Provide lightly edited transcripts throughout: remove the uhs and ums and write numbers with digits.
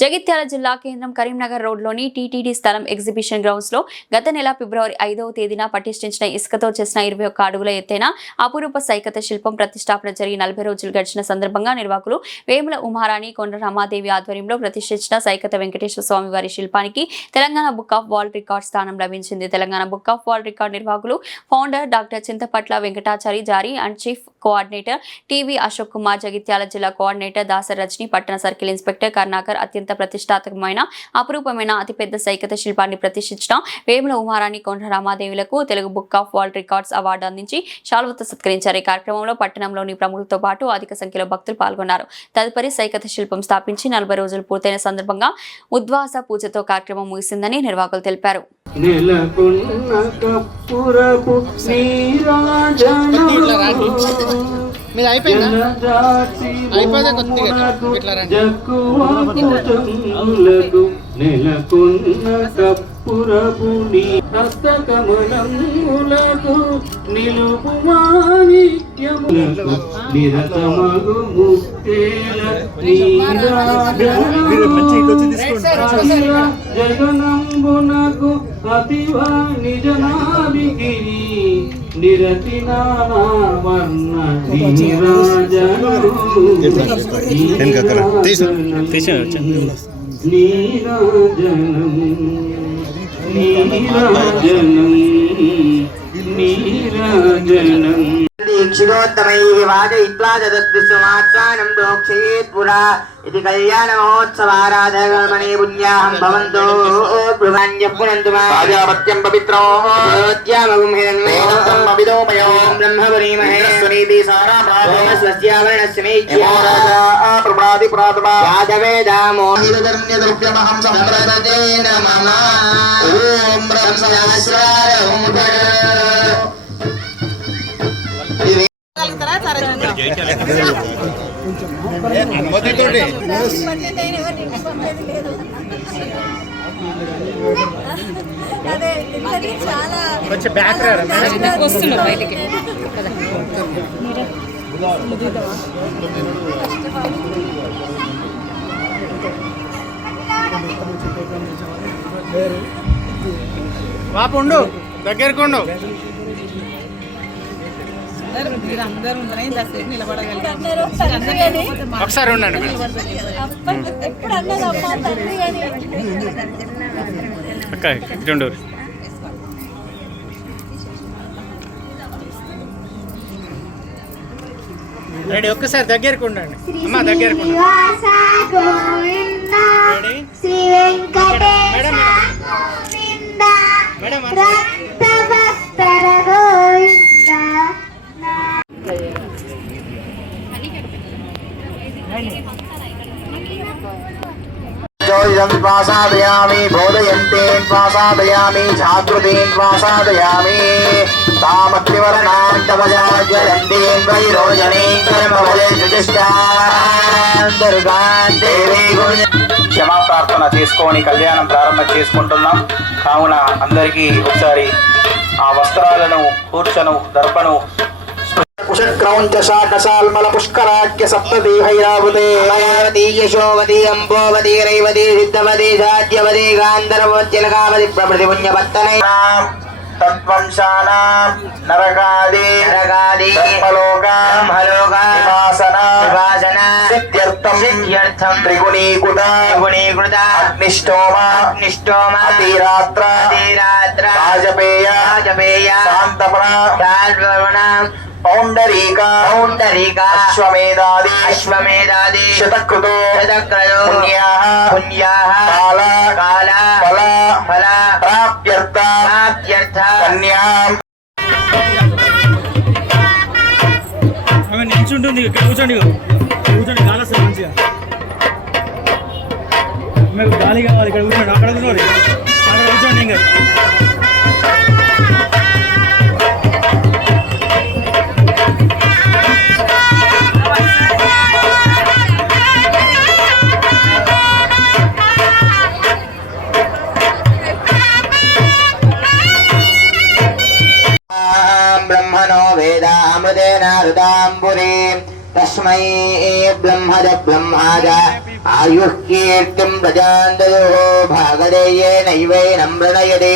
జగిత్యాల జిల్లా కేంద్రం కరీంనగర్ రోడ్లోని టీటీడీ స్థలం ఎగ్జిబిషన్ గ్రౌండ్స్లో గత నెల ఫిబ్రవరి 5వ తేదీన పటిష్ఠించిన ఇసుకతో చేసిన 21 అడుగుల ఎత్తైన అపురూప సైకత శిల్పం ప్రతిష్టాపన జరిగి 40 రోజులు గడిచిన సందర్భంగా నిర్వాహకులు వేముల ఉమారాణి కొండ రమాదేవి ఆధ్వర్యంలో ప్రతిష్ఠించిన సైకత వెంకటేశ్వర స్వామి వారి శిల్పానికి Telangana book of world record స్థానం లభించింది. Telangana book of world record నిర్వాహకులు ఫౌండర్ డాక్టర్ చింతపట్ల వెంకటాచారి జారీ and chief coordinator TV Ashok Kumar, Jagtial జిల్లా కోఆర్డినేటర్ దాస రజని, పట్టణ సర్కిల్ ఇన్స్పెక్టర్ కర్ణాకర్ అత్యంత ప్రతిష్టాత్మకమైన అపురూపమైన అతిపెద్ద సైకత శిల్పాన్ని ప్రతిష్ఠించిన వేముల ఉమారాణి కొండ రామాదేవులకు Telugu book of world records award అందించి శాలువతో సత్కరించారు. ఈ కార్యక్రమంలో పట్టణంలోని ప్రముఖులతో పాటు అధిక సంఖ్యలో భక్తులు పాల్గొన్నారు. తదుపరి సైకత శిల్పం స్థాపించి 40 రోజులు పూర్తయిన సందర్భంగా ఉద్వాస పూజతో కార్యక్రమం ముగిసిందని నిర్వాహకులు తెలిపారు. పురపుని హస్తకమలములకు నిలుపుమానిత్యములకు నిరతమగు ముక్తేల జగనంబునకు అతివ నిజనాభిగిరి నిరతి నావర్ణ నీరాజనం क्षिरोत्तमैः वाजयित्वा ददद्विश्वमात्मानं प्रोक्षयेत् पुरा इति कल्याणमहोत्सवाराधकर्मणे पुण्याहं भवन्तो ब्रुवाण्यः पुनन्तु माजापत्यं पवित्रो ज्योत्यामगुं हिरण्मयं अभिदोमयो ब्रह्मवरीमहे स्वनीति साराभावस्वस्यावर्णस्य मेच्यः प्रभाति प्रातमा यादवेदामो हिरधर्म्यद्रव्यमहं सम्प्रदते नमः ॐ ब्रह्मसहस्रार ॐ కొంచెం బ్యాక్ వస్తున్నాం బయటికి. పాపండు దగ్గరకుండు ఒకసారి ఉండండి. అక్క ఇటు రెడీ, ఒక్కసారి దగ్గరకు ఉండండి అమ్మా, దగ్గరకు మేడం. श्वासादयामि बोधयन्तेन श्वासादयामि जागृतेन श्वासादयामि तामग्निवर्णान्तवजाजयन्तेन वैरोजनेन कर्मवले जुष्टान्तर्गान्तेवे క్షమా ప్రార్థన చేసుకొని కళ్యాణం ప్రారంభం చేసుకుంటున్నాం. కావున అందరికీ ఒకసారి ఆ వస్త్రాలను కూర్చను దర్పను కుశక్రౌంచ శాకశాల్మల పుష్కరాఖ్య సప్తదేహైరావతే యశోవతి అంబోవతి రైవతి సిద్ధవతి సాధ్యవతి గాంధర్వోజ్జలకావతి ప్రభృతి పుణ్యపత్తనై తత్వంశానాం నరకాది బ్రహ్మలోక నివాసన సిద్ధ్యర్థం త్రిగుణీకృత అగ్నిష్టోమ అతిరాత్ర రాజపేయ శాంతపణ పౌండరీక అశ్వమేధాది శతకృతో పుణ్యాః కాల ఫల ప్రాప్త్యర్థ కన్యాం. నిల్చుంటుంది, ఇక్కడ కూర్చోండి గాలి వస్తుంది మంచిగా. మీకు గాలి కావాలి, ఇక్కడ కూర్చోండి. అక్కడ కూర్చోండి, అక్కడ కూర్చోండి. ఇంకా ब्रह्मणो वेदामृतेन हृदाम्बुरे तस्मै ब्रह्मज आयुष्कीर्तिं प्रजान्दयोः भागधेयेनैवैनं प्रणयते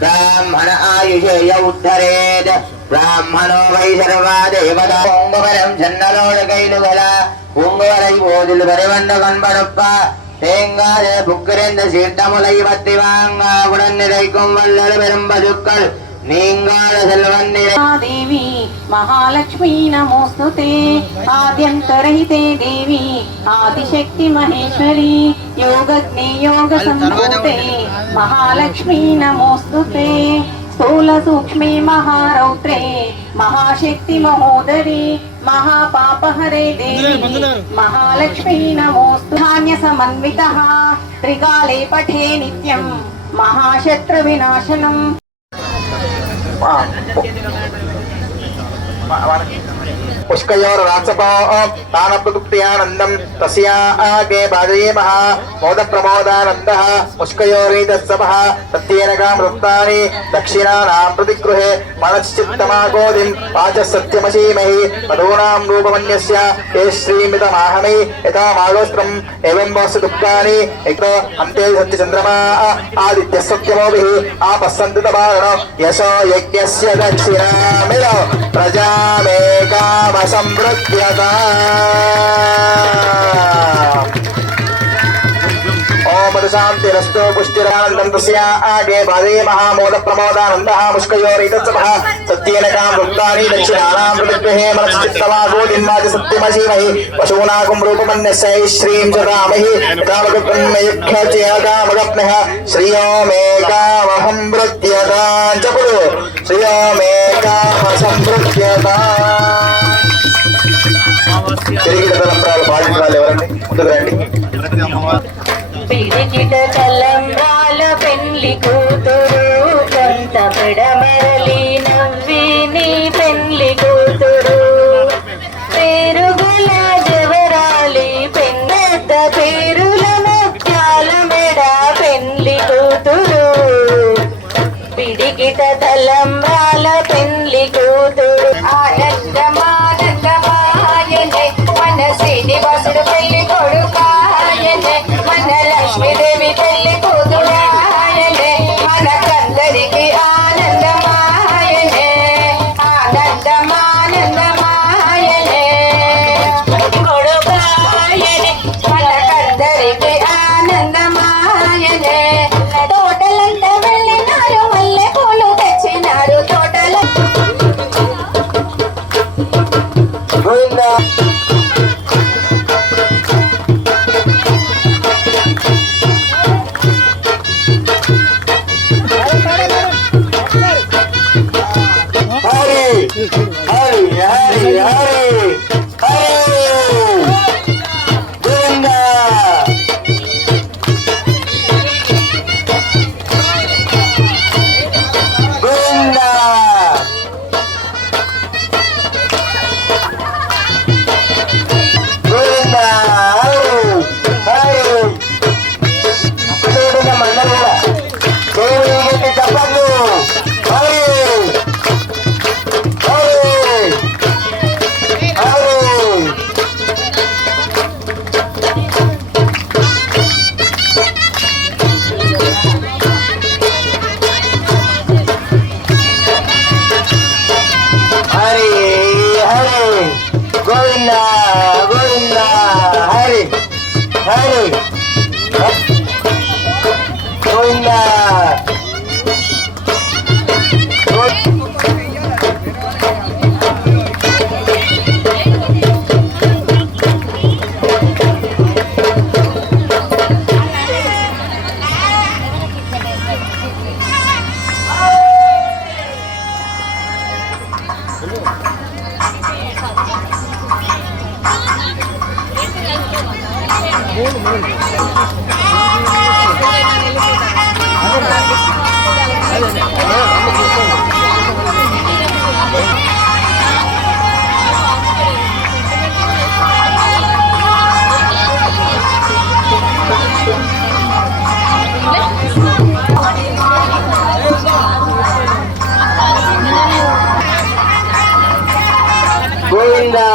ब्राह्मण आयुषेय उद्धरेत् ब्राह्मणो वै सर्वा देवता பொங்கவரம் சன்னலோடு கைலுகல பொங்கவரை போதில் வரைவண்ட கண்படப்பா தேங்காத புக்கிரந்த சீர்த்தமுலை பத்தி வாங்க உடன் நிறைக்கும் வல்லல் பெரும் பசுக்கள் நீங்காத செல்வன் देवी महालक्ष्मी नमोस्तुते आद्यन्तरहिते देवी आदिशक्ति महेश्वरी योगज्ञे योग संभूते महालक्ष्मी नमोस्तुते स्थूल सूक्ष्मे महारौद्रे महाशक्ति महोदरी महापापहरे देवी महालक्ष्मी नमोस्तु धान्य समन्वितः त्रिकाले पठे नित्यं महाशत्रुविनाशनम् पुष्कयोर राक्षपो तानप्रदुप्त्यानन्दं तस्यागे बाधयेमः मोद प्रमोदानन्दः पुष्कयोरीतत्सभः तत्येन कामृत्तानि दक्षिणानां प्रतिगृहे मनश्चित्तमागोदिं वाचः सत्यमशीमहि मधूनां रूपमन्यस्य ते श्रीमितमाहमै यथा मागोस्त्रम् एवं वस्तु दुःखानि एक अन्ते सत्यचन्द्रमा आदित्यः सत्यमोभिः आपस्सन्ततमारण यशो यज्ञस्य दक्षिणामिव प्रजामेकामसंवृध्यता ओम शांतिरस्तु पुष्टिरानन्दं तस्यागे बाधे महामोद प्रमोदानन्दः मुष्कयोरितत्सभः सत्येन कामवृत्तानि दक्षिणानां प्रतिगृहे मनश्चित्तमागोदिन्वाच सत्यमशीमहि पशूनागं रूपमन्यस्य श्रीं च रामहि कामगुप्तमयुख्यचेकामगप्नः श्रियोमेकामहं वृद्ध्यतां च कुरु श्रियोमेकामसंवृद्ध्यता తిరిగిటలంబరాలు బాధితురాలు ఎవరండి ముందుకు రండి పిడికిట తలంబ్రాల పెళ్లి కూతురు కొంత పెడమరలి నవ్విని పెళ్లి కూతురు పేరుగుల జవరాలి పెన్నెత్త పేరుల ముత్యాల మెడ పెళ్లి కూతురు పిడికిట తలంబ్రాల పెళ్లి కూతురు ఆనందమానందమాయనే మన శ్రీనివాసుడు పెళ్లి కొడుకాయనే మన లక్ష్మీదేవి పెళ్లి కూతురాయనే మనకందరికి ఆనందమాయనే ఆనందమానందమాయనే కొడుకాయనే మనకందరికి ఆనందమాయనే తోటలంతా వెళ్ళినారు మల్లె పూలు తెచ్చినారు తోటల గోవిందా హరి హరి హరి హరి హరి గోవిందా గోవిందా గోవిందా హరి హరి దేవుడిన మండల దేవుడికి చెప్పండు హరి హరి హరి హరి హరి గోవిందా గోవిందా హరి హరి గోవిందా గోవిందా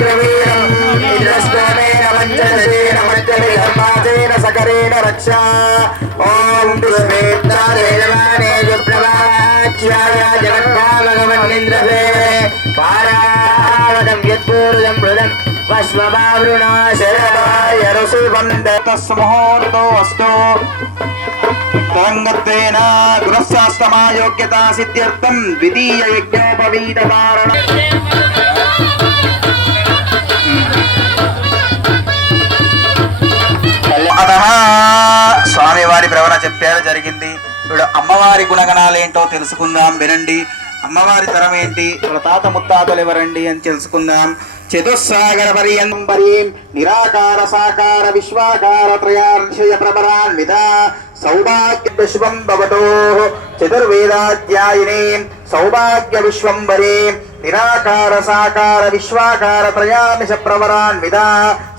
चक्रवीरम् इन्द्रस्तोमेन पञ्चदशेन मर्त्यभिधर्मासेन सकरेण रक्षा ॐ विश्वेत्तादेवाने विप्रवाच्याय जगद्धामगमन्निन्द्रसे पारावदं यत्पूर्वं मृदं वश्वभावृणाशराय ऋषिवन्दतस्मुहूर्तो अस्तु तरंगत्वेन गृहस्थास्तमायोग्यता सिद्ध्यर्थं द्वितीय यज्ञोपवीतकारण స్వామివారి ప్రవణ చెప్పారు జరిగింది. ఇప్పుడు అమ్మవారి గుణగణాలు ఏంటో తెలుసుకుందాం, వినండి. అమ్మవారి తరం ఏంటి, వాళ్ళ తాత ముత్తాతలు ఎవరండి అని తెలుసుకుందాం. చతుస్సాగర పర్యంపరీం నిరాకార సాకార విశ్వాకార త్రయార్షయ ప్రబలాన్విత సౌభాగ్య విశ్వం భవతో చతుర్వేదాధ్యాయినే సౌభాగ్య విశ్వంబరే నిరాకార సాకార విశ్వాకార త్రయామిష ప్రవరాన్విత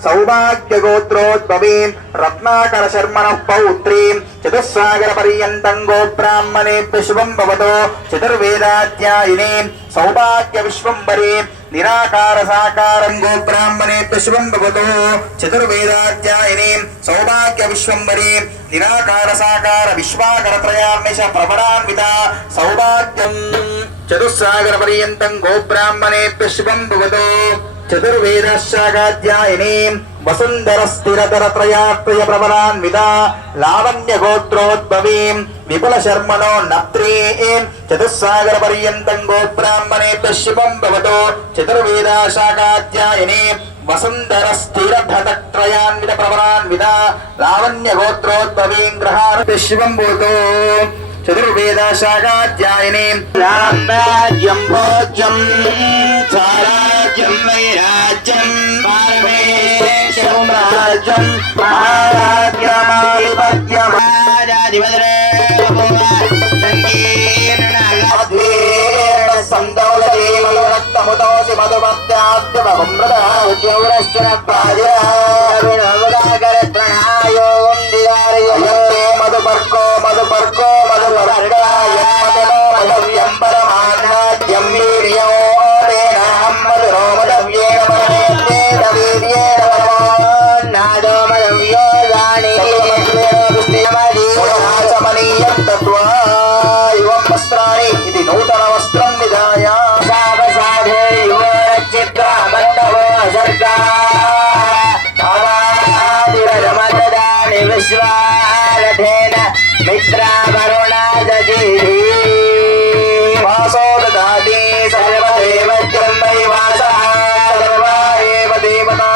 సౌభాగ్య గోత్రోద్భవీం రత్నాకర శర్మణ పౌత్రీం చతుస్సాగర పర్యంతం గో బ్రాహ్మణేభ్య శుభం భవతో చతుర్వేదాధ్యాయినే సౌభాగ్య విశ్వంబరే నిరాకార సాకారం గో బ్రాహ్మణేభ్య శుభం భవతో చతుర్వేదాధ్యాయినే సౌభాగ్య విశ్వంబరే నిరాకార సాకార విశ్వాకర త్రయామిష ప్రవరాన్విత సౌభాగ్యం చతుస్సాగర పర్యంతం గో బ్రాహ్మణేభ్య శుభం భవతో చతుర్వేదశాఖాధ్యాయినే వసుంధర స్థిరతర త్రయాత్రయ ప్రబలాన్విత లావణ్య గోత్రోద్భవీం విపుల శర్మణో నత్రీం చతుస్సాగర పర్యంతం గో బ్రాహ్మణేభ్య శుభం భవతో చతుర్వేదశాఖాధ్యాయినే వసుంధర స్థిరధతత్రయాన్విత ప్రబలాన్విత లావణ్య గోత్రోద్భవీం గ్రహాణ్య శుభం భవతో చతుర్వేదశాఖాధ్యాయినే రాజ్యం భోజ్యం స్వరాజ్యం వైరాజ్యం పారమేశ్వరం రాజ్యం మహారాజ్యమాధిపత్యమారాధిపదరే సందౌలే మలరక్తముతోసి మధుమత్యాద్యమృతౌద్యౌరశ్చన పాజరావినముదాకరత్రణాయో వందిదారయే మధుపర్కో మధుపర్కో మధుపర్గాయ మధువ్యం పరమానాద్యం వీర్యం తేనాం మధురో మధవ్యేన పరమేణ వీర్యేణ పరమాన్నాదో మధవ్యో దాని సమనీయం తత్వా ఇవం వస్త్రాణి ఇది నూతన వస్త్రం విధాయ సాధే యువ చిత్రమండవో సర్గా అవాదిరమదాని విశ్వారథేన మిత్రావరుణాదీ వాసో దదాతి సర్వదేవత్యం వైవాసః సర్వాయేవ దేవతా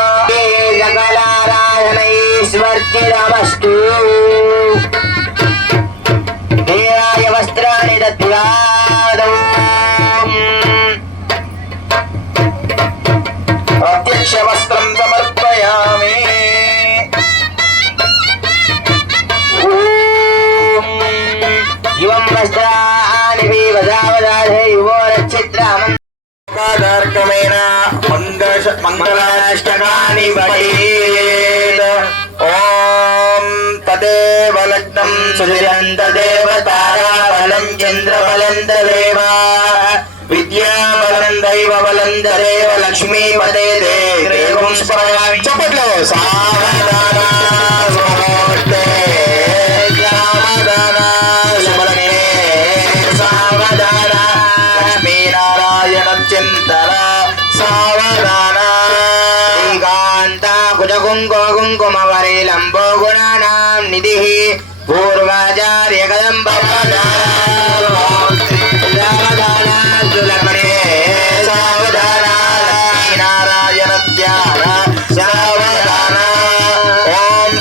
సకలారాధనైశ్వర్చిరమస్తు దేవాయ వస్త్రాణి దద్యాదౌ ప్రత్యక్ష వస్త్రం సమర్పయామి. ఇవం వస్త్రాణి వదావదాధే యువోరచిత్రమేన మంగళాష్టకాని వదేత్. ఓం తదేవ లగ్నం సుధిరం తదేవ తారాబలం చంద్రబలం తదేవ విద్యాబలం దైవబలం తదేవ లక్ష్మీపదే దేవం స్మరామి. చప్పట్లో సావధాన సుముహూర్తే సావధాన శుభలగ్నే సావధాన లక్ష్మీనారాయణం చింతన సావధాన శ్రీకాంత కుజకుంకో కుంకుమవరే లంబో గుణానాం నిధి పూర్వాచార్య కదంబ నారాయణ ధ్యాన సావధాన ఓం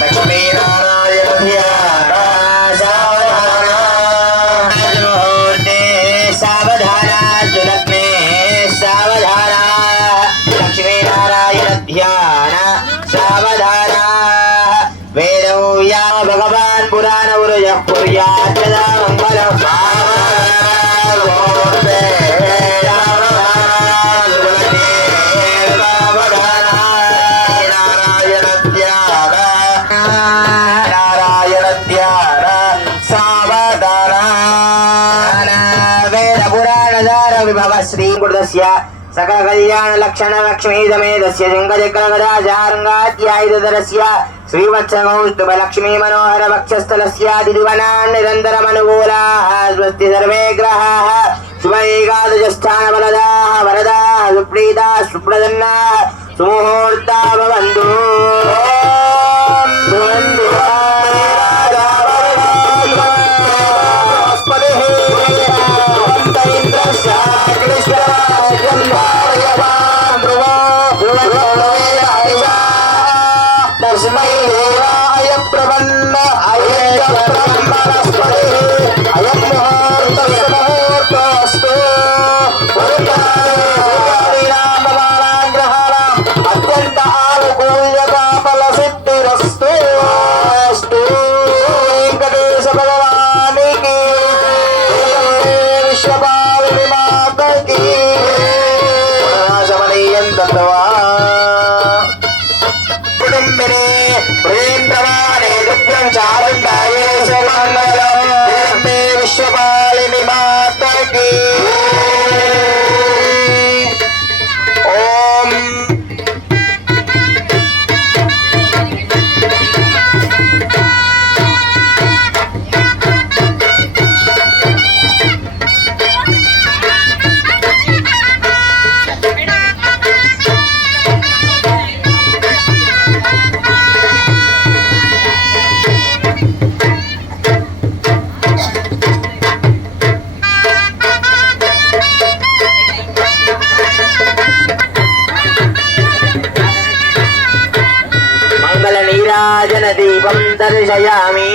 లక్ష్మీనారాయణ ధ్యాన సావధాన సావధాన జులగ్నే సావధాన లక్ష్మీనారాయణ ధ్యాన సావధాన వేదౌ యా భగవాన్ పురాణ ఉరయ పుర్యాత్ సదా మంగళం నారాయణ ధ్యాన సావధాన तस्य सकल कल्याण लक्षण लक्ष्मी समेतस्य शङ्खचक्रगदाचारङ्गाध्यायुधरस्य श्रीवत्समौस्तुभ लक्ष्मी मनोहर वक्षस्थलस्यादिदिवनान् निरन्तरमनुकूलाः स्वस्ति सर्वे ग्रहाः शुभ एकादशस्थान बलदाः वरदाः सुप्रीताः सुप्रसन्नाः सुमुहूर्ता भवन्तु विश्वपालिनी माता की ओम दीपं दर्शयामि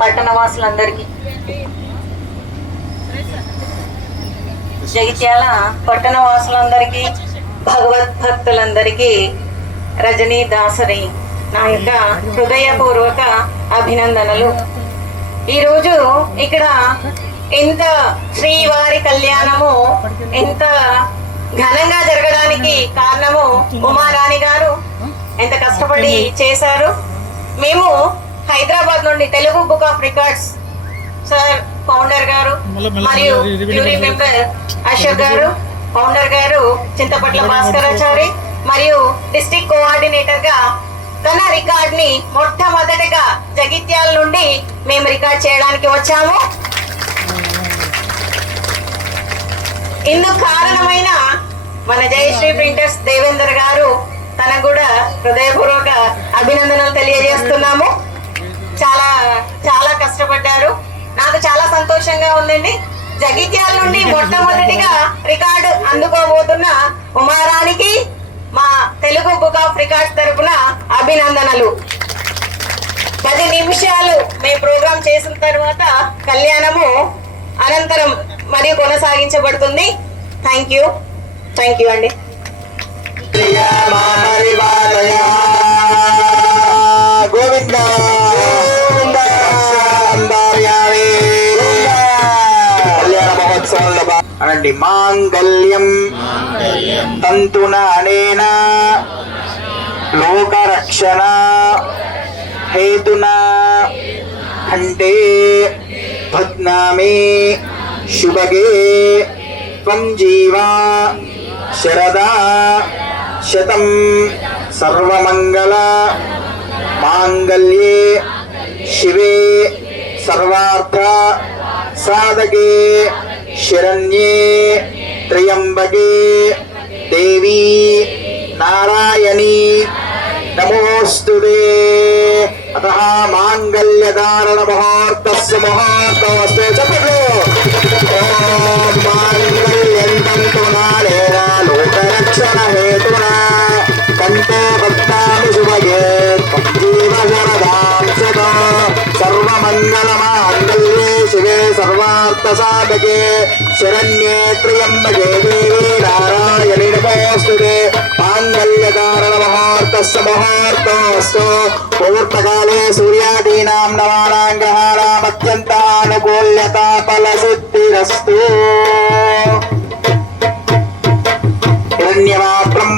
పట్టణవాసులందరికీ జగిత్యాల పట్టణవాసులందరికీ భగవద్భక్తులందరికీ రజనీ దాసరి నా యొక్క హృదయపూర్వక అభినందనలు. ఈరోజు ఇక్కడ ఎంత శ్రీవారి కళ్యాణము ఎంత ఘనంగా జరగడానికి కారణము ఉమారాణి గారు ఎంత కష్టపడి చేశారు. మేము హైదరాబాద్ నుండి Telugu book of records sir founder గారు మరియు jury member Ashok garu, founder గారు చింతపట్ల భాస్కరాచారి మరియు డిస్ట్రిక్ట్ కోఆర్డినేటర్ గా తన రికార్డ్ ని మొట్టమొదటిగా జగిత్యాల నుండి మేము రికార్డ్ చేయడానికి వచ్చాము. ఇందుకు కారణమైన మన జయశ్రీ ప్రింటర్స్ దేవేందర్ గారు తనకు కూడా హృదయపూర్వక అభినందనలు తెలియజేస్తున్నాము. చాలా చాలా కష్టపడ్డారు. నాకు చాలా సంతోషంగా ఉందండి. జగిత్యాల నుండి మొట్టమొదటిగా రికార్డు అందుకోబోతున్న ఉమారానికి మా తెలుగు బుక్ ఆఫ్ రికార్డ్స్ తరపున అభినందనలు. 10 నిమిషాలు మేము ప్రోగ్రామ్ చేసిన తర్వాత కళ్యాణము అనంతరం మరియు కొనసాగించబడుతుంది. థ్యాంక్ యూ అండి. అనండి మాంగళ్యం తంతున అనేన లోకరక్షణ హేతున కంటే భద్నామే శుభగే త్వం జీవా శరదా శతం సర్వమంగళ మాంగళ్యే శివే సర్వార్థ సాధకే శరణ్యే త్రయంబకే దేవీ నారాయణీ నమోస్తుతే. అతః మాంగళ్యధారణ ముహూర్తస్య ముహూర్తమస్తు. చెప్పండి. ఓం మాంగళ్యం తంతునా నేన లోకరక్షణ హేతునా కంటే భక్తామి శుభగే జీవ శరదాం శతో సర్వమంగళ మాంగళ్యే శివే సర్వార్థ సాధకే శరణ్యే త్రయంబకే దేవీ నారాయణి నమోస్తుతే. మాంగళ్యధారణ ముహూర్తస్య ముహూర్తమస్తు. ముహూర్తకాలే సూర్యాదీనాం నవానాం గ్రహాణాం అత్యంతానుకూల్యతా ఫలసిద్ధిరస్తు. హిరణ్యమాత్రం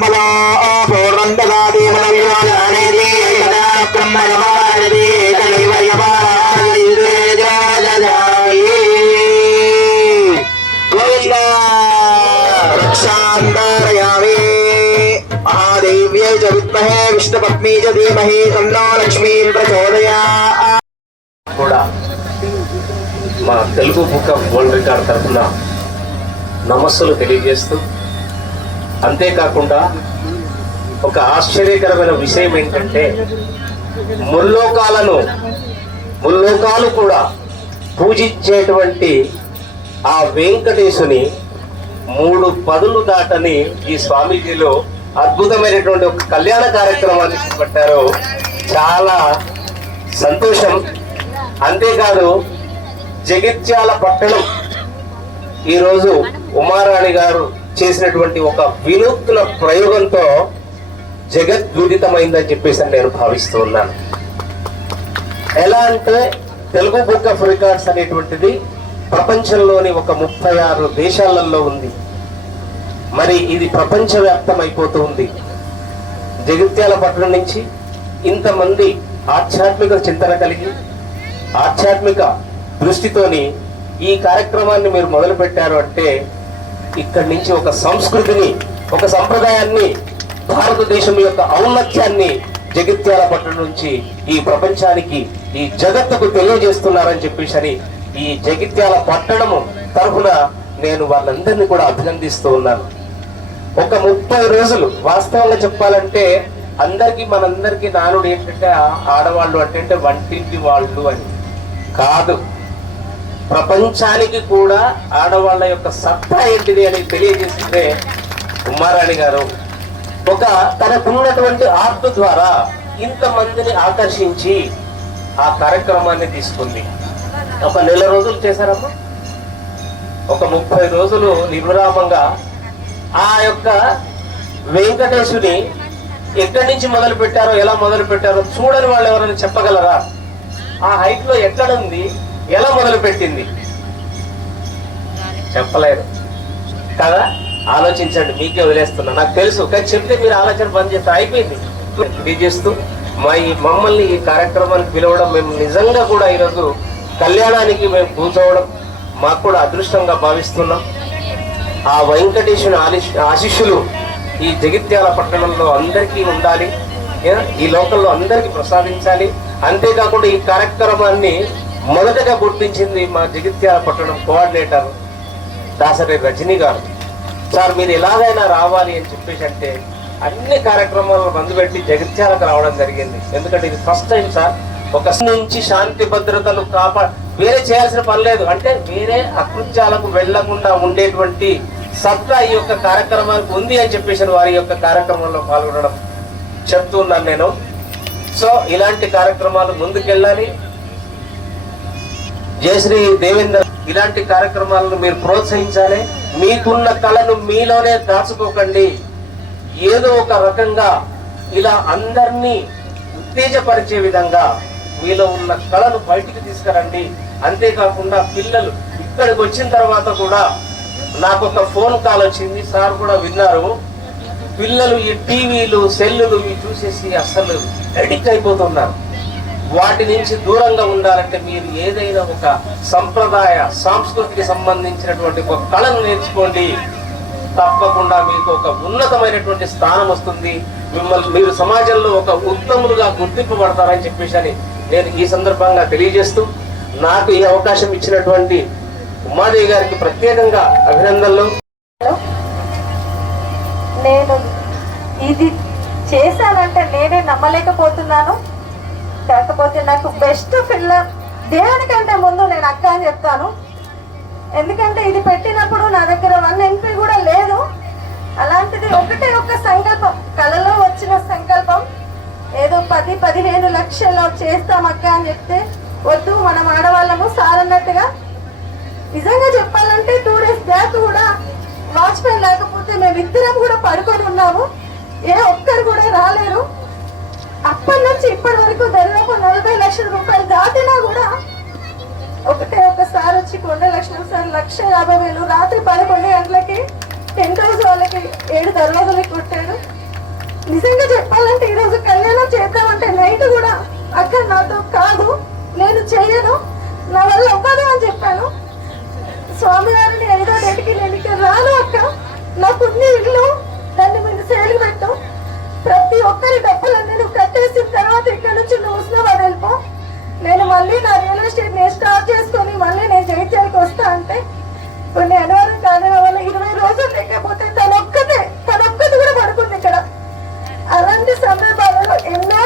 పూర్వం దదాతి మనవ్యోనానేతి సదా బ్రహ్మణమానది కైవల్యమానది గోవింద రక్షాంతరయామి महादेव्यै च विद्महे विष्णुपत्नी च धीमहि तन्नो लक्ष्मी प्रचोदयात् కూడా మా Telugu book of world record తరఫున నమస్సులు తెలియజేస్తూ, అంతేకాకుండా ఒక ఆశ్చర్యకరమైన విషయం ఏంటంటే ముల్లోకాలు కూడా పూజించేటువంటి ఆ వెంకటేశుని 3 పదులు దాటని ఈ స్వామీజీలో అద్భుతమైనటువంటి ఒక కళ్యాణ కార్యక్రమాన్ని చేపట్టారు. చాలా సంతోషం. అంతేకాదు జగిత్యాల పట్టణం ఈరోజు ఉమారాణి గారు చేసినటువంటి ఒక వినూత్న ప్రయోగంతో జగద్విదితమైందని చెప్పేసి నేను భావిస్తూ ఉన్నాను. ఎలా అంటే తెలుగు బుక్ ఆఫ్ రికార్డ్స్ అనేటువంటిది ప్రపంచంలోని ఒక 36 దేశాలలో ఉంది. మరి ఇది ప్రపంచవ్యాప్తం అయిపోతూ ఉంది. జగిత్యాల పట్టణం నుంచి ఇంతమంది ఆధ్యాత్మిక చింతన కలిగి ఆధ్యాత్మిక దృష్టితోని ఈ కార్యక్రమాన్ని మీరు మొదలు పెట్టారు అంటే ఇక్కడి నుంచి ఒక సంస్కృతిని, ఒక సంప్రదాయాన్ని, భారతదేశం యొక్క ఔన్నత్యాన్ని జగిత్యాల పట్టణం నుంచి ఈ ప్రపంచానికి, ఈ జగత్తుకు తెలియజేస్తున్నారని చెప్పేసి ఈ జగిత్యాల పట్టణము తరఫున నేను వాళ్ళందరినీ కూడా అభినందిస్తూ ఉన్నాను. ఒక 30 రోజులు వాస్తవంగా చెప్పాలంటే మనందరికీ నానుడు ఏంటంటే ఆడవాళ్ళు అంటే వంటింటి వాళ్ళు అని కాదు, ప్రపంచానికి కూడా ఆడవాళ్ళ యొక్క సత్తా ఏంటిది అని తెలియజేస్తే ఉమారాణి గారు తనకున్నటువంటి ఆర్ట్ ద్వారా ఇంతమందిని ఆకర్షించి ఆ కార్యక్రమాన్ని తీసుకుంది. ఒక 1 రోజులు చేశారమ్మా. ఒక 30 రోజులు నిర్విరామంగా ఆ యొక్క వెంకటేశుని ఎక్కడి నుంచి మొదలు పెట్టారో, ఎలా మొదలు పెట్టారో చూడని వాళ్ళు ఎవరైనా చెప్పగలరా? ఆ హైట్ లో ఎక్కడుంది, ఎలా మొదలు పెట్టింది చెప్పలేరు కదా. ఆలోచించండి, మీకే వదిలేస్తున్నా. నాకు తెలుసు, కానీ చెప్తే మీరు ఆలోచన బంద్ చేస్తే అయిపోయింది. తెలియజేస్తూ మమ్మల్ని ఈ కార్యక్రమానికి పిలవడం, మేము నిజంగా కూడా ఈరోజు కళ్యాణానికి మేము కూర్చోవడం మాకు కూడా అదృష్టంగా భావిస్తున్నాం. ఆ వెంకటేశ్వరుని ఆశీస్సులు ఈ జగిత్యాల పట్టణంలో అందరికీ ఉండాలి, ఈ లోకల్లో అందరికీ ప్రసాదించాలి. అంతేకాకుండా ఈ కార్యక్రమాన్ని మొదటగా గుర్తించింది మా జగిత్యాల పట్టణం కోఆర్డినేటర్ దాసరి రజనీ గారు. సార్ మీరు ఎలాగైనా రావాలి అని చెప్పేసి అంటే అన్ని కార్యక్రమాలను బంద్ పెట్టి జగిత్యాలకు రావడం జరిగింది. ఎందుకంటే ఇది ఫస్ట్ టైం సార్. ఒక నుంచి శాంతి భద్రతలు వేరే చేయాల్సిన పని లేదు. అంటే వేరే అకృత్యాలకు వెళ్లకుండా ఉండేటువంటి సత్తా ఈ యొక్క కార్యక్రమానికి ఉంది అని చెప్పేసి వారి యొక్క కార్యక్రమంలో పాల్గొనడం చెప్తున్నాను నేను. సో ఇలాంటి కార్యక్రమాలు ముందుకెళ్ళాలి. జయశ్రీ దేవేందర్ ఇలాంటి కార్యక్రమాలను మీరు ప్రోత్సహించాలి. మీకున్న కళను మీలోనే దాచుకోకండి. ఏదో ఒక రకంగా ఇలా అందరినీ ఉత్తేజపరిచే విధంగా మీలో ఉన్న కళను బయటికి తీసుకురండి. అంతేకాకుండా పిల్లలు ఇక్కడికి వచ్చిన తర్వాత కూడా నాకు ఒక ఫోన్ కాల్ వచ్చింది, సార్ కూడా విన్నారు. పిల్లలు ఈ టీవీలు, సెల్లులు ఇవి చూసేసి అస్సలు అడిక్ట్ అయిపోతున్నారు. వాటి నుంచి దూరంగా ఉండాలంటే మీరు ఏదైనా ఒక సంప్రదాయ సంస్కృతికి సంబంధించినటువంటి ఒక కళను నేర్చుకోండి. తప్పకుండా మీకు ఒక ఉన్నతమైనటువంటి స్థానం వస్తుంది. మీరు సమాజంలో ఒక ఉత్తములుగా గుర్తింపబడతారని చెప్పేసి నేను ఈ సందర్భంగా తెలియజేస్తూ, నాకు ఈ అవకాశం ఇచ్చినటువంటి ఉమాదేవి గారికి ప్రత్యేకంగా అభినందనలు. నేను ఇది చేశానంటే నేనే నమ్మలేకపోతున్నాను. కాకపోతే నాకు బెస్ట్ ఫిల్లర్ దేనికంటే ముందు నేను అక్క అని చెప్తాను. ఎందుకంటే ఇది పెట్టినప్పుడు నా దగ్గర 1 MP కూడా లేదు. అలాంటిది ఒకటే ఒక సంకల్పం, కళలో వచ్చిన సంకల్పం. ఏదో 10-15 లక్షలు చేస్తాం అక్క అని చెప్తే వద్దు, మనం ఆడవాళ్ళము సార్ అన్నట్టుగా. నిజంగా చెప్పాలంటే 2 days బ్యాక్ కూడా వాచ్మెన్ లేకపోతే మేమిద్దరం కూడా పడుకొని ఉన్నాము. ఏ ఒక్కరు కూడా రాలేరు. అప్పటి నుంచి ఇప్పటి వరకు దాదాపు 40 లక్షల రూపాయలు దాటినా కూడా ఒకటే ఒకసారి వచ్చి 2 లక్షలు సార్ 1,50,000 రాత్రి 11 గంటలకి 10 రోజు వాళ్ళకి 7 దర్వాజలకి కొట్టాడు. నిజంగా చెప్పాలంటే ఈరోజు కళ్యాణం చేద్దామంటే నైట్ కూడా అక్క నాతో కాదు, నేను చెయ్యను, నా వల్ల అవ్వదు అని చెప్పాను. స్వామివారిని 5వ డేట్కి నేను ఇక్కడ రాను అక్క, నాకున్న ఇల్లు దాన్ని మీరు సేలు పెట్టు, ప్రతి ఒక్కరి డబ్బులన్నీ నువ్వు కట్టేసిన తర్వాత ఇక్కడ నుంచి నువ్వు ఉస్మానాబాద్ వెళ్ళిపో, నేను మళ్ళీ నా రియల్ ఎస్టేట్ నేను స్టార్ట్ చేసుకొని మళ్ళీ నేను జగిత్యాలకు వస్తా అంటే కొన్ని అనివార్యం కారణాల వల్ల 20 రోజులు లేకపోతే తనొక్కది కూడా పడుకుంది ఇక్కడ. అలాంటి సందర్భాలలో ఎన్నో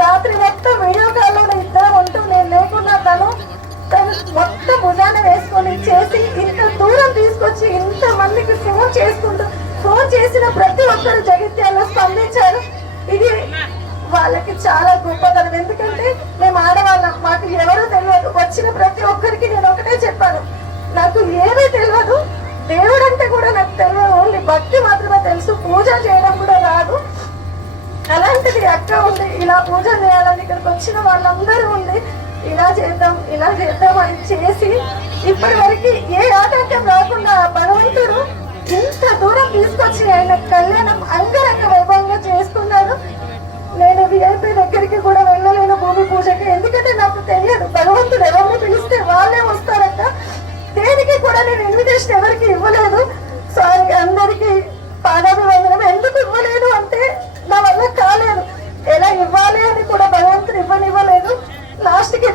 రాత్రి మొత్తం వీడియో కాల్లో ఇద్దరం ఉంటూ నేను లేకున్నా తను మొత్తం భుజాన వేసుకొని చేసి ఇంత దూరం తీసుకొచ్చి ఇంత మందికి ఫోన్ చేసిన ప్రతి ఒక్కరు జగిత్యాల్లో స్పందించారు. ఇది వాళ్ళకి చాలా గొప్పతనం. ఎందుకంటే మేము ఆడవాళ్ళం, మాకు ఎవరూ తెలియదు. వచ్చిన ప్రతి ఒక్కరికి నేను ఒకటే చెప్పాను, నాకు ఏమీ తెలియదు, దేవుడు అంటే కూడా నాకు తెలియదు, ఓన్లీ భక్తి మాత్రమే తెలుసు, పూజ చేయడం కూడా రాదు. అలాంటిది అక్క ఉంది, ఇలా పూజ చేయాలని ఇక్కడికి వచ్చిన వాళ్ళందరూ ఉంది, ఇలా చేద్దాం అని చేసి ఇప్పటి వరకు ఏ ఆటంకం రాకుండా భగవంతుడు ఇంత దూరం తీసుకొచ్చి ఆయన కళ్యాణం అంగరంగ వైభవంగా చేసుకున్నాడు. నేను విఐపి దగ్గరికి కూడా వెళ్ళలేను భూమి పూజకి, ఎందుకంటే నాకు తెలియదు భగవంతుడు ఎవరిని పిలిస్తే వాళ్ళే వస్తారక్క. దేనికి కూడా నేను ఇన్విటేషన్ ఎవరికి ఇవ్వలేదు. సారీ, అందరికి పాదాభివందనం. ఎందుకు ఇవ్వలేదు అంటే నా వల్ల కాలేదు, ఎలా ఇవ్వాలి అని కూడా భగవంతుడు ఇవ్వనివ్వలేదు. లాస్ట్కి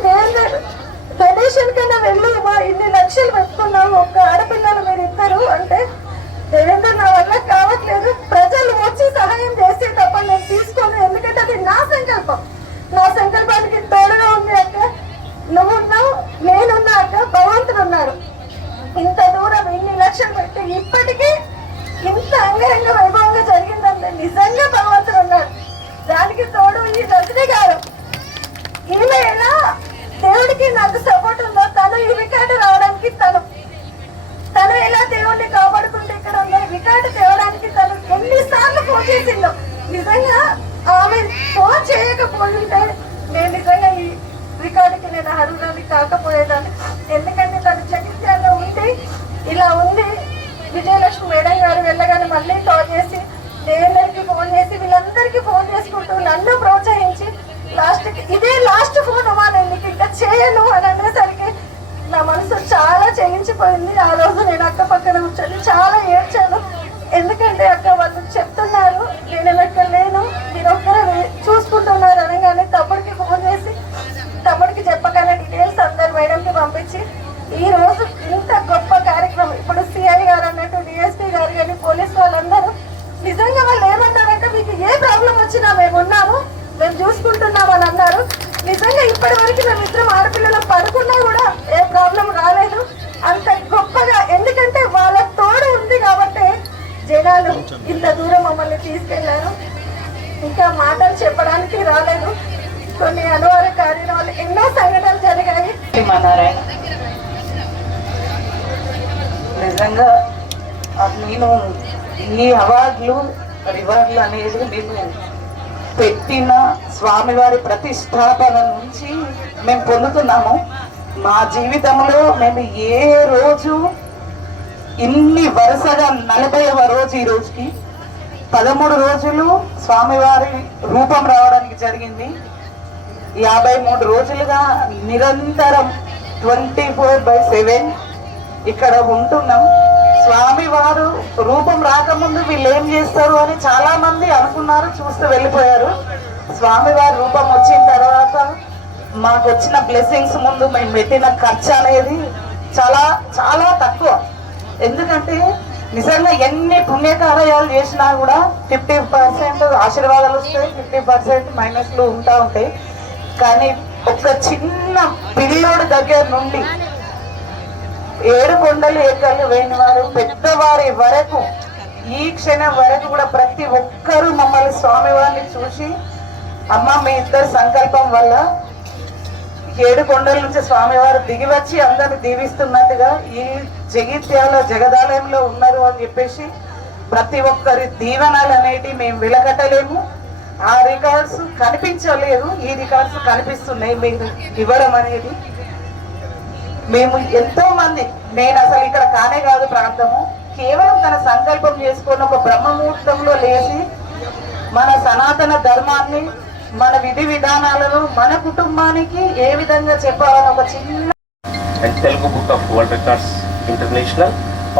డొనేషన్ కన్నా వెళ్ళి ఇన్ని లక్షలు పెట్టుకున్నాము, ఒక ఆడపిల్లలు మీరు ఇద్దరు అంటే దేవేంద్ర నా వల్ల కావట్లేదు, ప్రజలు వచ్చి సహాయం చేస్తే తప్ప నేను తీసుకోను, ఎందుకంటే అది నా సంకల్పం. నా సంకల్పానికి తోడుగా ఉంది అక్క, నువ్వున్నావు, నేనున్నా అక్క, భగవంతుడు ఉన్నారు. ఇంత దూరం ఇన్ని లక్షలు పెట్టి ఇప్పటికీ ఇంత అంగరంగ వైభవంగా జరిగిందంటే నిజంగా భగవంతుడు ఉన్నారు. దానికి తోడు ఈ రజనీ గారు, ఈమె ఎలా దేవుడికి నాకు సపోర్ట్ ఉందో, తను ఈ రికార్డు రావడానికి తను ఎలా దేవుడిని కాపాడుకుంటే ఇక్కడ ఉందో రికార్డు తేవడానికి తను ఎన్నిసార్లు ఫోన్ చేసిందో. నిజంగా ఆమె ఫోన్ చేయకపోయింటే నేను నిజంగా ఈ రికార్డుకి నేను అర్హురాలి కాకపోయేదాన్ని. ఎందుకంటే తను జగిత్యాల్లో ఉండి ఇలా ఉంది. విజయలక్ష్మి మేడం గారు వెళ్ళగానే మళ్ళీ కాల్ చేసి దేవేందర్కి ఫోన్ చేసి వీళ్ళందరికీ ఫోన్ చేసుకుంటూ నన్ను ప్రోత్సహించి లాస్ట్కి ఇదే లాస్ట్ ఫోన్ అమ్మా, నేను నీకు ఇంకా చేయను అని అనేసరికి నా మనసు చాలా చెల్లించిపోయింది. ఆ రోజు నేను అక్క పక్కన కూర్చొని చాలా ఏడ్చాను. ఎందుకంటే అక్క వాళ్ళు చెప్తున్నారు నేను ఎక్కడ లేను, మీరు ఒక్కరే చూసుకుంటున్నారు అనగానే తమ్ముడికి ఫోన్ చేసి తమ్ముడికి చెప్పగానే డీటెయిల్స్ అందరు మేడంకి పంపించి ఈ రోజు ఇంత గొప్ప కార్యక్రమం. ఇప్పుడు సిఐ గారు అన్నట్టు డిఎస్పీ గారు కానీ పోలీస్ వాళ్ళందరూ నిజంగా వాళ్ళు ఏమన్నారంటే మీకు ఏ ప్రాబ్లం వచ్చినా మేము ఉన్నాము, మేము చూసుకుంటున్నాం అని అన్నారు. నిజంగా ఇప్పటి వరకు మేము ఇద్దరం ఆడపిల్లలు పడుకున్నా కూడా ఏ ప్రాబ్లం రాలేదు అంత గొప్పగా. ఎందుకంటే వాళ్ళ తోడు ఉంది కాబట్టి జనాలు ఇంత దూరం మమ్మల్ని తీసుకెళ్లారు. ఇంకా మాటలు చెప్పడానికి రాలేదు. కొన్ని అనివార్య కార్యాలు ఎన్నో సంఘటనలు జరిగాయి. నిజంగా నేను ఈ అవార్డులు రివార్డులు అనేది నేను పెట్టిన స్వామివారి ప్రతిష్టాపన నుంచి మేము పొందుతున్నాము. మా జీవితంలో మేము ఏ రోజు ఇన్ని వరుసగా 40వ రోజు ఈ రోజుకి 13 రోజులు స్వామివారి రూపం రావడానికి జరిగింది. 53 రోజులుగా నిరంతరం 24/7 ఇక్కడ ఉంటున్నాం. స్వామివారు రూపం రాకముందు వీళ్ళు ఏం చేస్తారు అని చాలా మంది అనుకున్నారు, చూస్తూ వెళ్ళిపోయారు. స్వామివారి రూపం వచ్చిన తర్వాత మాకు వచ్చిన బ్లెస్సింగ్స్ ముందు మేము పెట్టిన ఖర్చు అనేది చాలా చాలా తక్కువ. ఎందుకంటే నిజంగా ఎన్ని పుణ్యకార్యాలు చేసినా కూడా 50% ఆశీర్వాదాలు వస్తాయి, 50% మైనస్లు ఉంటాయి. కానీ ఒక చిన్న పిల్లోడి దగ్గర నుండి 7 కొండలు ఎక్కలు వేయిన వారు పెద్దవారి వరకు ఈ క్షణం వరకు కూడా ప్రతి ఒక్కరూ మమ్మల్ని స్వామివారిని చూసి అమ్మ మీ ఇద్దరు సంకల్పం వల్ల 7 కొండల నుంచి స్వామివారు దిగి వచ్చి అందరిని దీవిస్తున్నట్టుగా ఈ జగిత్యాల జగదాలయంలో ఉన్నారు అని చెప్పేసి ప్రతి ఒక్కరి దీవెనలు అనేటివి మేము వెలకట్టలేము. ఆ రికార్డ్స్ కనిపించలేదు, ఈ రికార్డ్స్ కనిపిస్తున్నాయి మీరు ఇవ్వడం అనేది. మేము ఎంతో మంది, నేను అసలు ఇక్కడ కానే కాదు ప్రాంతము, కేవలం తన సంకల్పం చేసుకొని ఒక బ్రహ్మముహూర్తంలో లేచి మన సనాతన ధర్మాన్ని, మన విధి విధానాలను మన కుటుంబానికి ఏ విధంగా చెప్పాలని ఒక చిన్న and Telugu Book of World Records International.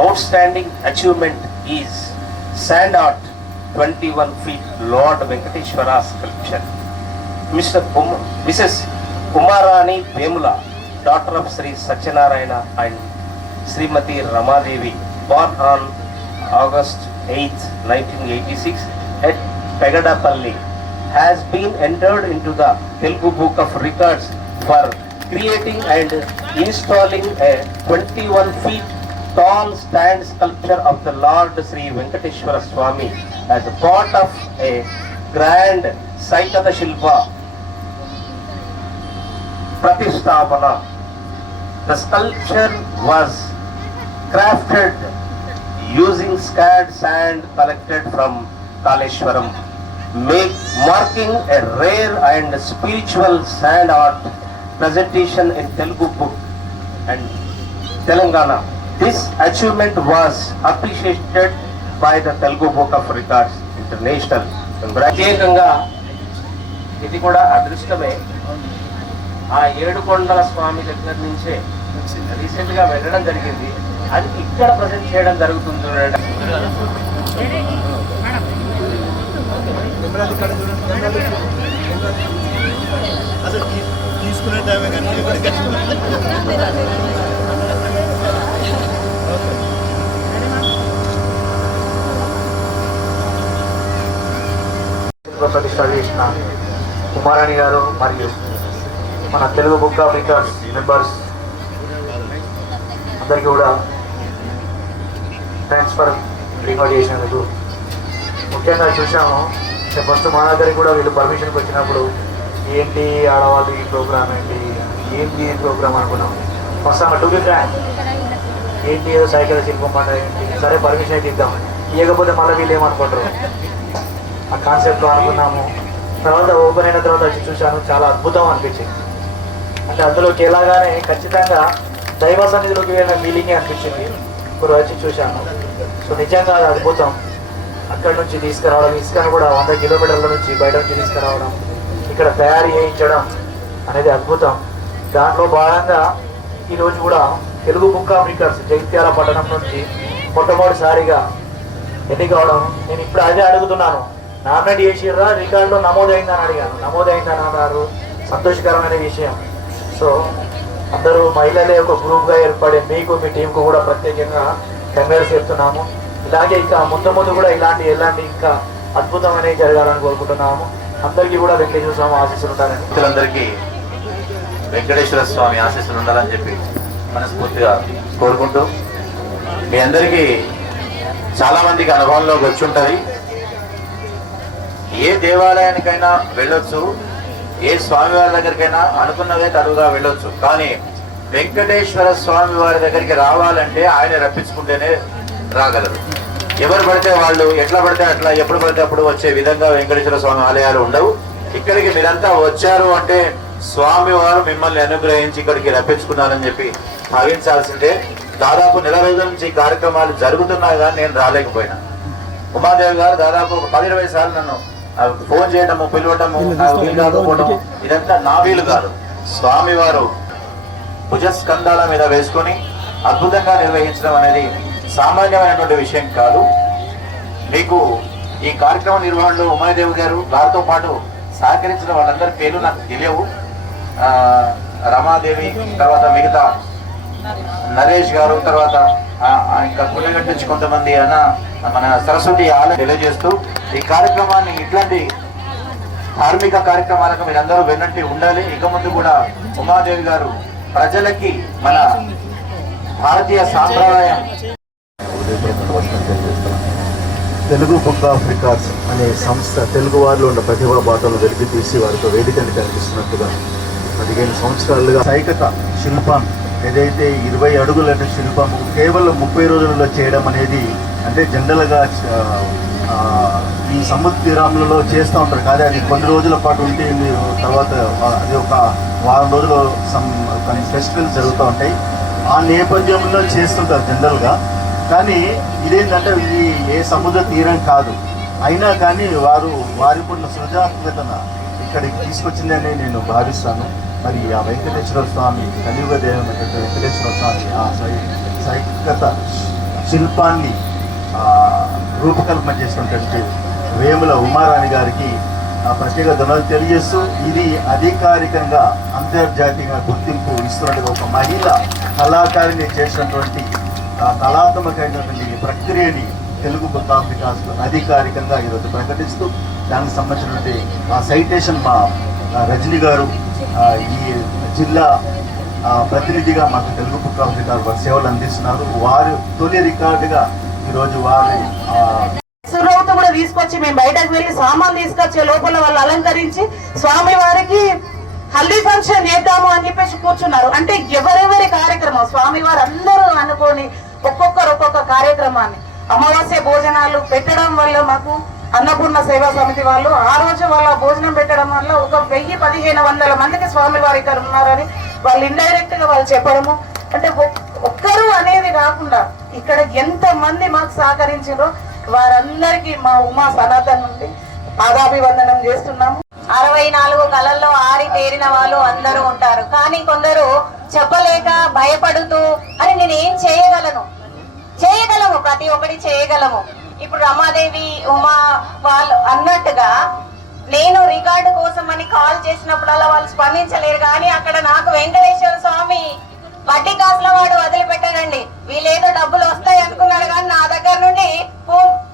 Outstanding achievement is Sand Art 21 feet Lord Venkateshwara sculpture. Mrs. Umarani Vemula, daughter of Sri Satyanarayana and Srimati Ramadevi, born on August 8, 1986 at Pegadapalli, has been entered into the Telugu Book of Records for creating and installing a 21 feet tall stand sculpture of the Lord Sri Venkateshwara Swami as a part of a grand Saikata Shilpa Pratisthapana. The sculpture was crafted using scarred sand collected from Kaleshwaram, marking a rare and spiritual sand art presentation in Telugu Book and Telangana. This achievement was appreciated by the Telugu Book of Records International. ప్రత్యేకంగా ఇది కూడా అదృష్టమే. ఆ ఏడుకొండల స్వామి దగ్గర నుంచే రీసెంట్గా వెళ్ళడం జరిగింది. అది ఇక్కడ ప్రజెంట్ చేయడం జరుగుతుంది. తీసుకునే టైమే కానీ ప్రతిష్ట చేసిన కుమారాణి గారు మరియు మన Telugu book of records members అందరికీ కూడా థ్యాంక్స్ ఫర్ రికార్డ్ చేసినందుకు. ముఖ్యంగా చూసాము ఫస్ట్ మా దగ్గరికి కూడా వీళ్ళు పర్మిషన్కి వచ్చినప్పుడు ఏంటి ఆడవాళ్ళు ఈ ప్రోగ్రామ్ ఏంటి ఈ ప్రోగ్రామ్ అనుకున్నాం. ఫస్ట్ అమ్మ టు బి ఫ్రాంక్ ఏంటి ఏదో సైకిల్ శిల్పం పంట ఏంటి, సరే పర్మిషన్ అయితే ఇద్దాం, ఇవ్వకపోతే మళ్ళీ వీళ్ళు ఏమనుకుంటారు ఆ కాన్సెప్ట్లో అనుకున్నాము. తర్వాత ఓపెన్ అయిన తర్వాత వచ్చి చూశాను, చాలా అద్భుతం అనిపించింది. అంటే అందులోకి ఎలాగానే ఖచ్చితంగా దైవ సన్నిధిలోకి వెళ్ళిన ఫీలింగే అనిపించింది. ఇప్పుడు వచ్చి చూశాను. సో నిజంగా అది అద్భుతం. అక్కడి నుంచి తీసుకురావడం, ఇసుకను కూడా 100 కిలోమీటర్ల నుంచి బయట నుంచి తీసుకురావడం, ఇక్కడ తయారు చేయించడం అనేది అద్భుతం. దాంట్లో భాగంగా ఈరోజు కూడా Telugu book of records Jagtial పట్టణం నుంచి మొట్టమొదటిసారిగా ఎన్నిక కావడం. నేను ఇప్పుడు అదే అడుగుతున్నాను, నామినేట్ చేసిర్రా, రికార్డులో నమోదైందని అడిగాను. నమోదైందని అన్నారు, సంతోషకరమైన విషయం. సో అందరూ మహిళలే ఒక గ్రూప్గా ఏర్పడి మీకు మీ టీంకు కూడా ప్రత్యేకంగా కంగ్రాట్స్ చెప్తున్నాము. ఇలాగే ఇంకా ముందు కూడా ఎలాంటి ఇంకా అద్భుతమైనవి జరగాలని కోరుకుంటున్నాము. అందరికీ కూడా వెంకటేశ్వర స్వామి ఆశీస్సులు ఉండాలని, భక్తులందరికీ వెంకటేశ్వర స్వామి ఆశీస్సులు ఉండాలని చెప్పి మనస్ఫూర్తిగా కోరుకుంటూ, మీ అందరికీ చాలా మందికి అనుభవంలోకి వచ్చి ఉంటుంది. ఏ దేవాలయానికైనా వెళ్ళొచ్చు, ఏ స్వామివారి దగ్గరికైనా అనుకున్నదే తరువుగా వెళ్ళొచ్చు. కానీ వెంకటేశ్వర స్వామి వారి దగ్గరికి రావాలంటే ఆయన రప్పించుకుంటేనే రాగలరు. ఎవరు పడితే వాళ్ళు ఎట్లా పడితే అట్లా ఎప్పుడు పడితే అప్పుడు వచ్చే విధంగా వెంకటేశ్వర స్వామి ఆలయాలు ఉండవు. ఇక్కడికి మీరంతా వచ్చారు అంటే స్వామి వారు మిమ్మల్ని అనుగ్రహించి ఇక్కడికి రప్పించుకున్నారని చెప్పి భావించాల్సిందే. దాదాపు నెల రోజుల నుంచి కార్యక్రమాలు జరుగుతున్నా కానీ నేను రాలేకపోయినా. ఉమాదేవి గారు దాదాపు 10-20 సార్లు నన్ను ఫోన్ చేయడము, పిలవటము, వీలు కాకపోవడం, ఇదంతా నా వీలు కాదు. స్వామివారు భుజస్కంధాల మీద వేసుకొని అద్భుతంగా నిర్వహించడం అనేది సామాన్యమైనటువంటి విషయం కాదు. మీకు ఈ కార్యక్రమ నిర్వహణలో ఉమాదేవి గారు వారితో పాటు సహకరించిన వాళ్ళందరి పేర్లు నాకు తెలియవు. రమాదేవి, తర్వాత మిగతా నరేష్ గారు, తర్వాత ఇంకా గుళ్ళగట్టు నుంచి కొంతమంది అన్న మన సరస్వతి ఆలయం తెలియజేస్తూ ఈ కార్యక్రమాన్ని ఇట్లాంటి ధార్మిక కార్యక్రమాలకు మీరందరూ వెన్నట్టు ఉండాలి. ఇక ముందు కూడా ఉమాదేవి గారు ప్రజలకి మన భారతీయ సాంప్రదాయం తెలుగు బుక్ ఆఫ్ రికార్డ్స్ అనే సంస్థ తెలుగు వారిలో ఉన్న ప్రతిభా బాటలు వెలికి తీసి వారితో వేదికని కనిపిస్తున్నట్టుగా 15 సంవత్సరాలుగా సైకత శిల్పం ఏదైతే 20 అడుగుల శిల్పం కేవలం 30 రోజులలో చేయడం అనేది, అంటే జనరల్గా ఈ సముద్ర తీరాలలో చేస్తూ ఉంటారు కానీ అది కొన్ని రోజుల పాటు ఉంటే మీరు తర్వాత అది ఒక వారం రోజులు కొన్ని ఫెస్టివల్స్ జరుగుతూ ఉంటాయి. ఆ నేపథ్యంలో చేస్తుంటారు జనరల్గా. కానీ ఇదేంటంటే ఇది ఏ సముద్ర తీరం కాదు, అయినా కానీ వారికి ఉన్న సృజనాత్మకతను ఇక్కడికి తీసుకొచ్చిందని నేను భావిస్తాను. మరి ఆ వెంకటేశ్వర స్వామి కలియుగ దేవమైనటువంటి వెంకటేశ్వర స్వామి ఆ సైకత శిల్పాన్ని రూపకల్పన చేసినటువంటి వేముల ఉమారాణి గారికి ప్రత్యేక ధన్యవాదాలు తెలియజేస్తూ, ఇది అధికారికంగా అంతర్జాతీయంగా గుర్తింపు ఇస్తున్నట్టుగా ఒక మహిళ కళాకారిని చేసినటువంటి కళాత్మకమైనటువంటి ప్రక్రియని తెలుగు బుక్ ఆఫ్ రికార్డ్స్ అధికారికంగా ఈరోజు ప్రకటిస్తూ దానికి సంబంధించినటువంటి ఆ సైటేషన్ మా రజనీ గారు ఈ జిల్లా ప్రతినిధిగా మాకు తెలుగు బుక్ ఆఫ్ రికార్డ్ వారి సేవలు అందిస్తున్నారు. వారు తొలి రికార్డుగా ఈరోజు వారి సురవత కూడా తీసుకొచ్చి మేము బయటకు వెళ్ళి సామాన్ తీసుకొచ్చే లోపల వాళ్ళు అలంకరించి స్వామి వారికి హల్దీ ఫంక్షన్ చేద్దాము అని చెప్పేసి కూర్చున్నారు. అంటే ఎవరెవరి కార్యక్రమం స్వామి వారు అందరూ అనుకొని ఒక్కొక్కరు ఒక్కొక్క కార్యక్రమాన్ని అమావాస్య భోజనాలు పెట్టడం వల్ల మాకు అన్నపూర్ణ సేవా సమితి వాళ్ళు ఆ రోజు వాళ్ళ భోజనం పెట్టడం వల్ల 1000-1500 మందికి స్వామి వారి ఇక్కడ ఉన్నారని వాళ్ళు ఇండైరెక్ట్ గా వాళ్ళు చెప్పడము. అంటే ఒక్కరు అనేది కాకుండా ఇక్కడ ఎంత మంది మాకు సహకరించారో వారందరికీ మా ఉమా సనాతన్ నుండి పాదాభివందనం చేస్తున్నాము. 64 కళల్లో ఆరితేరిన వాళ్ళు అందరూ ఉంటారు. కానీ కొందరు చెప్పలేక భయపడుతూ అని నేను ఏం చేయగలము ప్రతి ఒక్కటి చేయగలము. ఇప్పుడు రమాదేవి ఉమా వాళ్ళు అన్నట్టుగా నేను రికార్డు కోసం అని కాల్ చేసినప్పుడల్లా వాళ్ళు స్పందించలేరు. కానీ అక్కడ నాకు వెంకటేశ్వర స్వామి వడ్డీ కాసుల వాడు వదిలిపెట్టాడండి. వీళ్ళేదో డబ్బులు వస్తాయి అనుకున్నాడు కానీ నా దగ్గర నుండి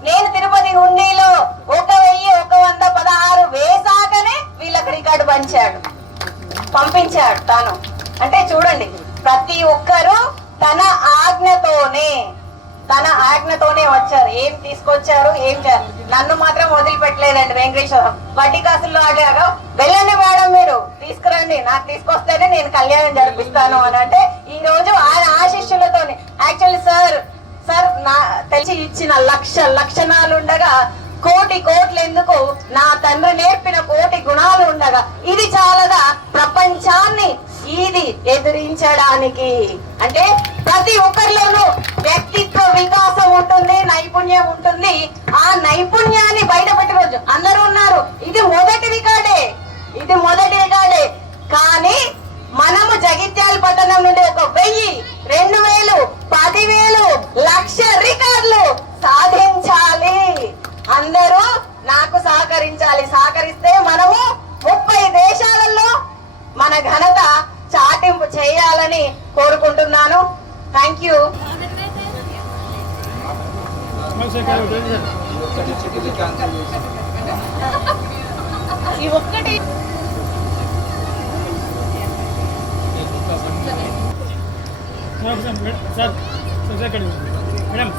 నేను తిరుపతి హుండీలో 1116 వేసాకనే వీళ్ళకి రికార్డు పంపించాడు తను. అంటే చూడండి, ప్రతి ఒక్కరూ తన ఆజ్ఞతోనే వచ్చారు. ఏం తీసుకొచ్చారు, ఏం చేయాలి. నన్ను మాత్రం వదిలిపెట్టలేదండి వెంకటేశ్వర. వడ్డీ కాసుల్లో ఆడాగా వెళ్ళండి మేడం, మీరు తీసుకురండి, నాకు తీసుకొస్తేనే నేను కళ్యాణం జరిపిస్తాను అని అంటే ఈ రోజు ఆయన ఆశిష్యులతోని యాక్చువల్లీ సార్ నా తెలిసి ఇచ్చిన లక్షణాలు ఉండగా కోట్లు ఎందుకు, నా తండ్రి నేర్పిన 1,000 గుణాలు ఉండగా ఇది చాలదా ప్రపంచాన్ని ఇది ఎదిరించడానికి. అంటే ప్రతి ఒక్కరిలోనూ వ్యక్తిత్వ వికాసం ఉంటుంది, నైపుణ్యం ఉంటుంది. ఆ నైపుణ్యాన్ని బయట పెట్టే రోజు అందరూ ఉన్నారు. ఇది మొదటి రికార్డే. కానీ మనము జగిత్యాల పట్టణం నుండి 1000, 2000, 10,000, 1,00,000 రికార్డులు సాధించాలి. అందరూ నాకు సహకరిస్తే మనము 30 దేశాలలో మన ఘనత చాటింపు చేయాలని కోరుకుంటున్నాను. Thank you. ఈ ఒక్కటి మేడం